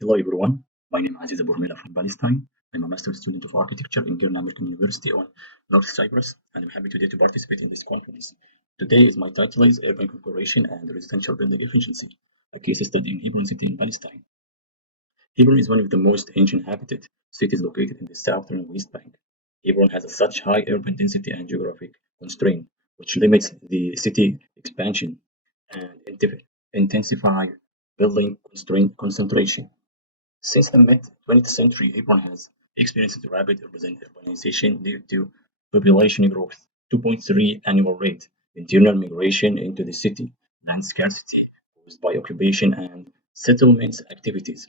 Hello everyone, my name is Aziz Abu from Palestine. I'm a master's student of architecture in Kern American University on North Cyprus, and I'm happy today to participate in this conference. Today is my title is Urban Configuration and Residential Building Efficiency, a case study in Hebron city in Palestine. Hebron is one of the most ancient inhabited cities located in the southern West Bank. Hebron has a such high urban density and geographic constraint, which limits the city expansion and intensify building constraint concentration. Since the mid-20th century, Hebron has experienced rapid urbanization due to population growth, 2.3 annual rate, internal migration into the city, land scarcity caused by occupation and settlements activities.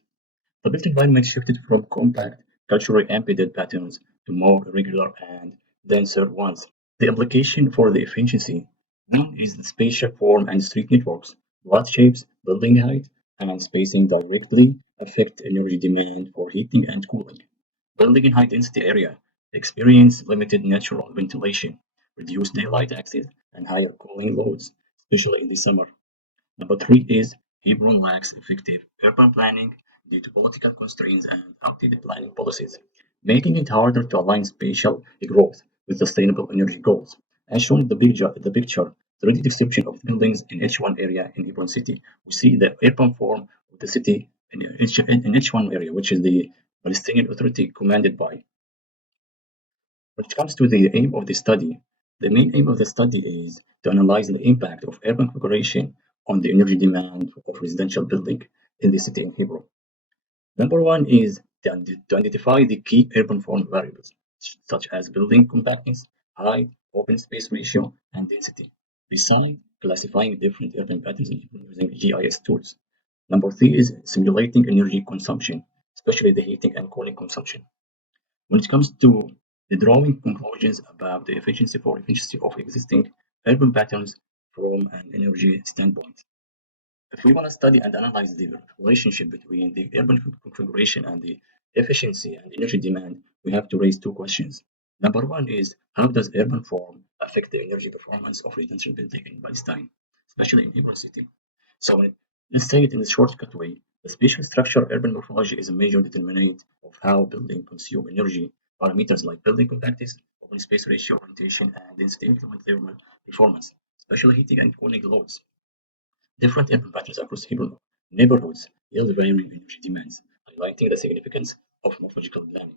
The built environment shifted from compact, culturally embedded patterns to more irregular and denser ones. The application for the efficiency one is the spatial form and street networks. Lot shapes, building height, and spacing directly affect energy demand for heating and cooling. Building in high density area experience limited natural ventilation, reduced daylight access, and higher cooling loads, especially in the summer. Number three is Hebron lacks effective urban planning due to political constraints and outdated planning policies, making it harder to align spatial growth with sustainable energy goals. As shown in the picture, the ready description of buildings in each one area in Hebron city, we see the urban form of the city in each one area, which is the Palestinian Authority commanded by. When it comes to the aim of the study, the main aim of the study is to analyze the impact of urban configuration on the energy demand of residential building in the city in Hebron. Number one is to identify the key urban form variables, such as building compactness, height, open space ratio, and density. Besides classifying different urban patterns using GIS tools. Number three is simulating energy consumption, especially the heating and cooling consumption. When it comes to the drawing conclusions about the efficiency of existing urban patterns from an energy standpoint. If we want to study and analyze the relationship between the urban configuration and the efficiency and energy demand, we have to raise two questions. Number one is how does urban form affect the energy performance of residential building in Palestine, especially in Hebron city? So let's say it in a shortcut way. The spatial structure urban morphology is a major determinant of how building consume energy. Parameters like building compactness, open space ratio, orientation, and density influence thermal performance, especially heating and cooling loads. Different urban patterns across Hebron neighborhoods yield varying energy demands, highlighting the significance of morphological planning.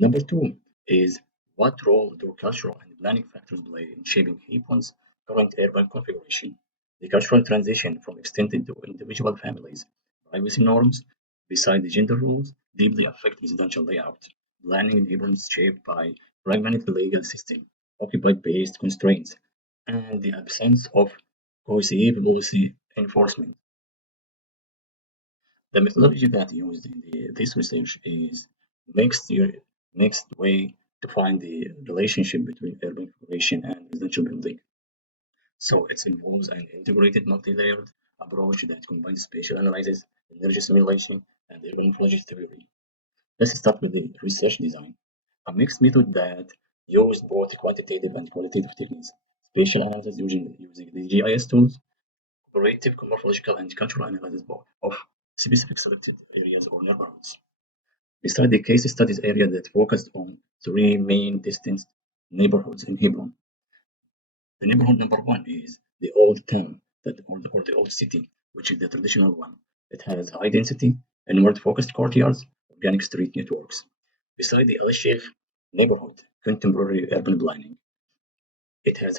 Number two is what role do cultural and planning factors play in shaping Hebron's current urban configuration? The cultural transition from extended to individual families, privacy norms, beside the gender rules, deeply affect residential layout. Planning in Hebron is shaped by fragmented legal system, occupied-based constraints, and the absence of cohesive policy enforcement. The methodology that used in this research is mixed, mixed way to find the relationship between urban configuration and residential building. So it involves an integrated multi-layered approach that combines spatial analysis, energy simulation, and urban morphology theory. Let's start with the research design, a mixed method that used both quantitative and qualitative techniques. Spatial analysis using the GIS tools, operative, morphological, and cultural analysis of specific selected areas or neighborhoods. Beside the case studies area that focused on three main distinct neighborhoods in Hebron. The neighborhood number one is the old town, or the old city, which is the traditional one. It has high density, inward focused courtyards, organic street networks. Beside the Al-Sheikh neighborhood, contemporary urban planning. It has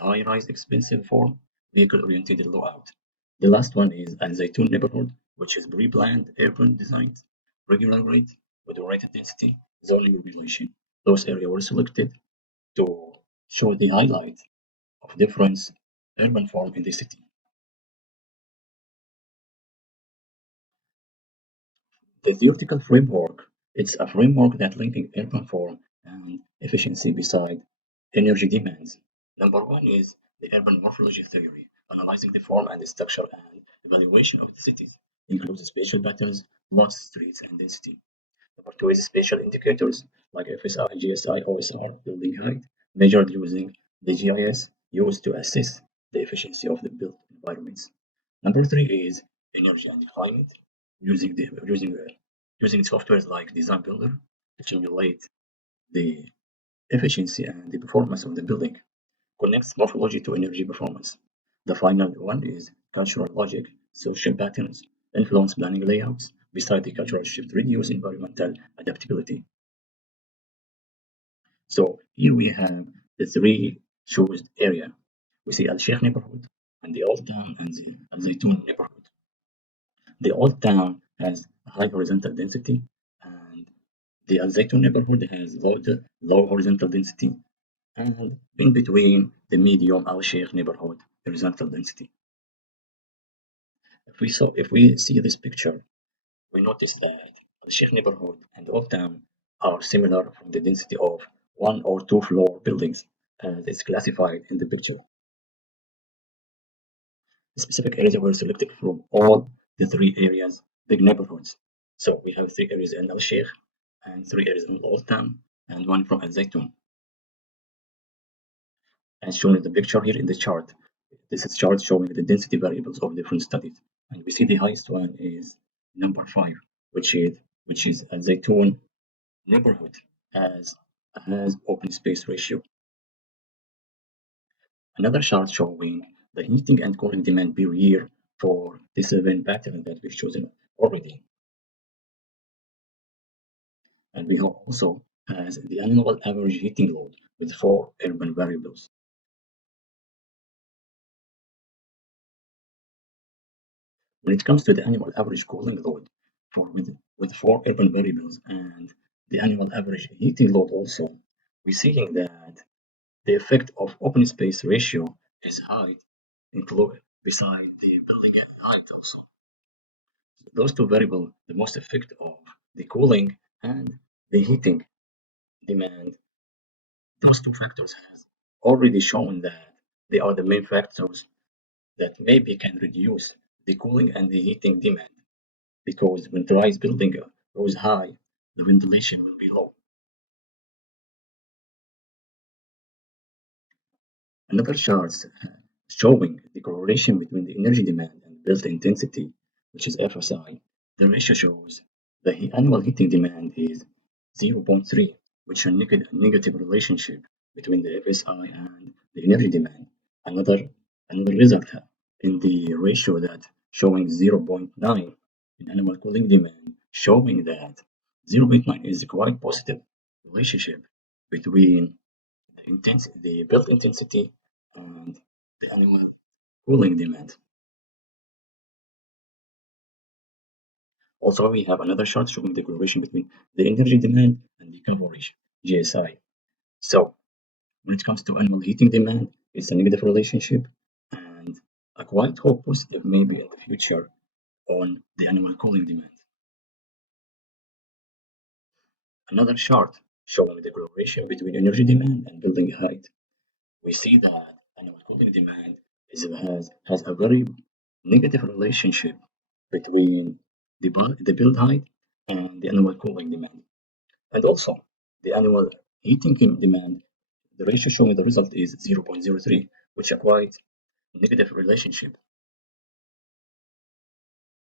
high-rise expensive form, vehicle-oriented layout. The last one is Al Zaytun neighborhood, which is pre-planned urban design, regular grid, with rated density, zoning regulation. Those areas were selected to show the highlight of different urban form in the city. The theoretical framework, it's a framework that linking urban form and efficiency beside energy demands. Number one is the urban morphology theory, analyzing the form and the structure and evaluation of the cities, includes spatial patterns, lots, streets, and density. Number two is spatial indicators like FSI, GSI, OSR, building height, measured using the GIS used to assess the efficiency of the built environments. Number three is energy and climate, using the using softwares like Design Builder to simulate the efficiency and the performance of the building. Connects morphology to energy performance. The final one is cultural logic, social patterns, influence planning layouts, beside the cultural shift, reduce environmental adaptability. So here we have the three chosen area. We see Al Sheikh neighborhood and the Old Town and the Al Zaytun neighborhood. The Old Town has a high horizontal density and the Al Zaytun neighborhood has low horizontal density and in between the medium Al Sheikh neighborhood horizontal density. If we see this picture, we notice that the Sheikh neighborhood and Old Town are similar from the density of one or two floor buildings as is classified in the picture. The specific areas were selected from all the three areas, big neighborhoods. So we have three areas in Al Sheikh and three areas in Old Town and one from Al Zaytun. As shown in the picture here in the chart, this is chart showing the density variables of different studies. And we see the highest one is number 5, which is Al Zaytun neighborhood has open space ratio. Another chart showing the heating and cooling demand per year for the 7 pattern that we've chosen already. And we have also has the annual average heating load with 4 urban variables. When it comes to the annual average cooling load with 4 urban variables and the annual average heating load also, we're seeing that the effect of open space ratio is high, include beside the building height also. Those two variables, the most effect of the cooling and the heating demand, those two factors has already shown that they are the main factors that maybe can reduce the cooling and the heating demand because when the rise building goes high, the ventilation will be low. Another chart showing the correlation between the energy demand and build intensity, which is FSI. The ratio shows the annual heating demand is 0.3, which is a negative relationship between the FSI and the energy demand. Another result in the ratio that showing 0.9 in annual cooling demand, showing that 0.9 is a quite positive relationship between the build intensity and the annual cooling demand. Also, we have another chart showing the correlation between the energy demand and the coverage, GSI. So, when it comes to annual heating demand, it's a negative relationship and a quite hope positive maybe in the future on the annual cooling demand. Another chart showing the correlation between energy demand and building height. We see that annual cooling demand has a very negative relationship between the build height and the annual cooling demand. And also, the annual heating demand, the ratio showing the result is 0.03, which is a quite negative relationship.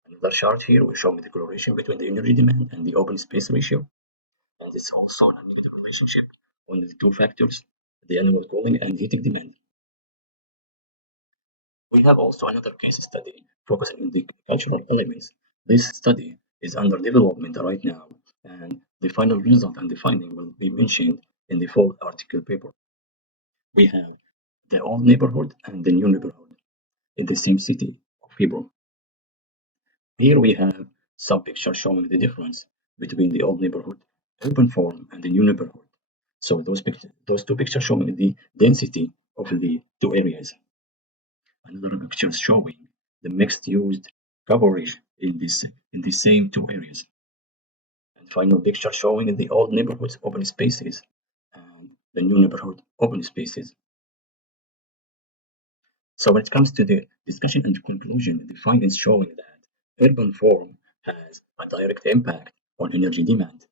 Another chart here will show me the correlation between the energy demand and the open space ratio. And it's also a negative relationship on the two factors, the annual cooling and heating demand. We have also another case study focusing on the cultural elements. This study is under development right now, and the final result and the finding will be mentioned in the full article paper. We have the old neighborhood and the new neighborhood in the same city of Hebron. Here we have some pictures showing the difference between the old neighborhood urban form and the new neighborhood. So those two pictures showing the density of the two areas. Another picture showing the mixed use coverage in the same two areas. And final picture showing the old neighborhoods open spaces and the new neighborhood open spaces. So when it comes to the discussion and conclusion, the findings showing that urban form has a direct impact on energy demand.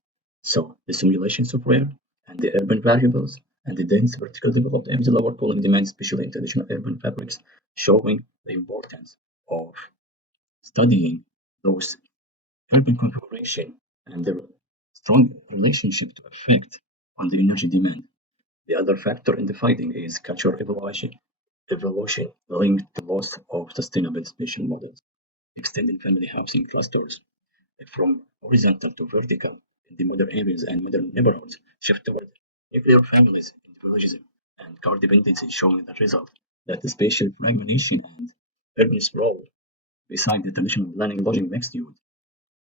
So the simulation software and the urban variables and the dense vertical developed areas lower cooling demand, especially in traditional urban fabrics, showing the importance of studying those urban configuration, and their strong relationship to effect on the energy demand. The other factor in the finding is cultural evolution linked to loss of sustainable spatial models, extending family housing clusters from horizontal to vertical in the modern areas and modern neighborhoods, shift toward nuclear families, individualism, and car dependency, showing the result that the spatial fragmentation and urban sprawl, beside the traditional planning logic mixed use,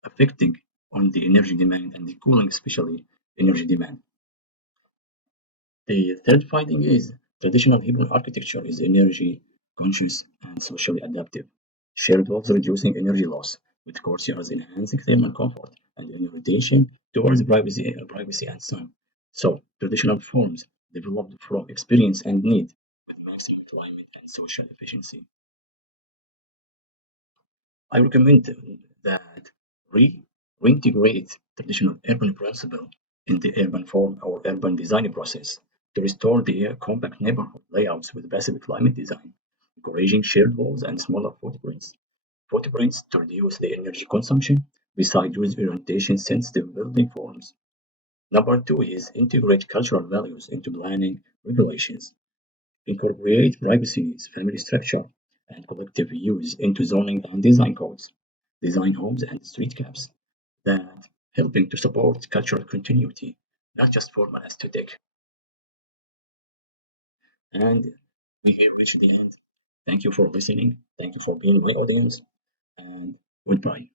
affecting on the energy demand and the cooling, especially energy demand. The third finding is traditional Hebron architecture is energy conscious and socially adaptive. Shared walls reducing energy loss, with courtyards enhancing thermal comfort and orientation towards privacy and sun. So, traditional forms developed from experience and need, with maximum climate and social efficiency. I recommend that re reintegrate traditional urban principle in the urban form or urban design process to restore the compact neighborhood layouts with passive climate design, encouraging shared walls and smaller footprints. Footprints to reduce the energy consumption beside use orientation sensitive building forms. Number two is integrate cultural values into planning regulations. Incorporate privacy needs, family structure, and collective use into zoning and design codes. Design homes and streetcaps that helping to support cultural continuity, not just formal aesthetic. And we have reached the end. Thank you for listening. Thank you for being my audience. And goodbye.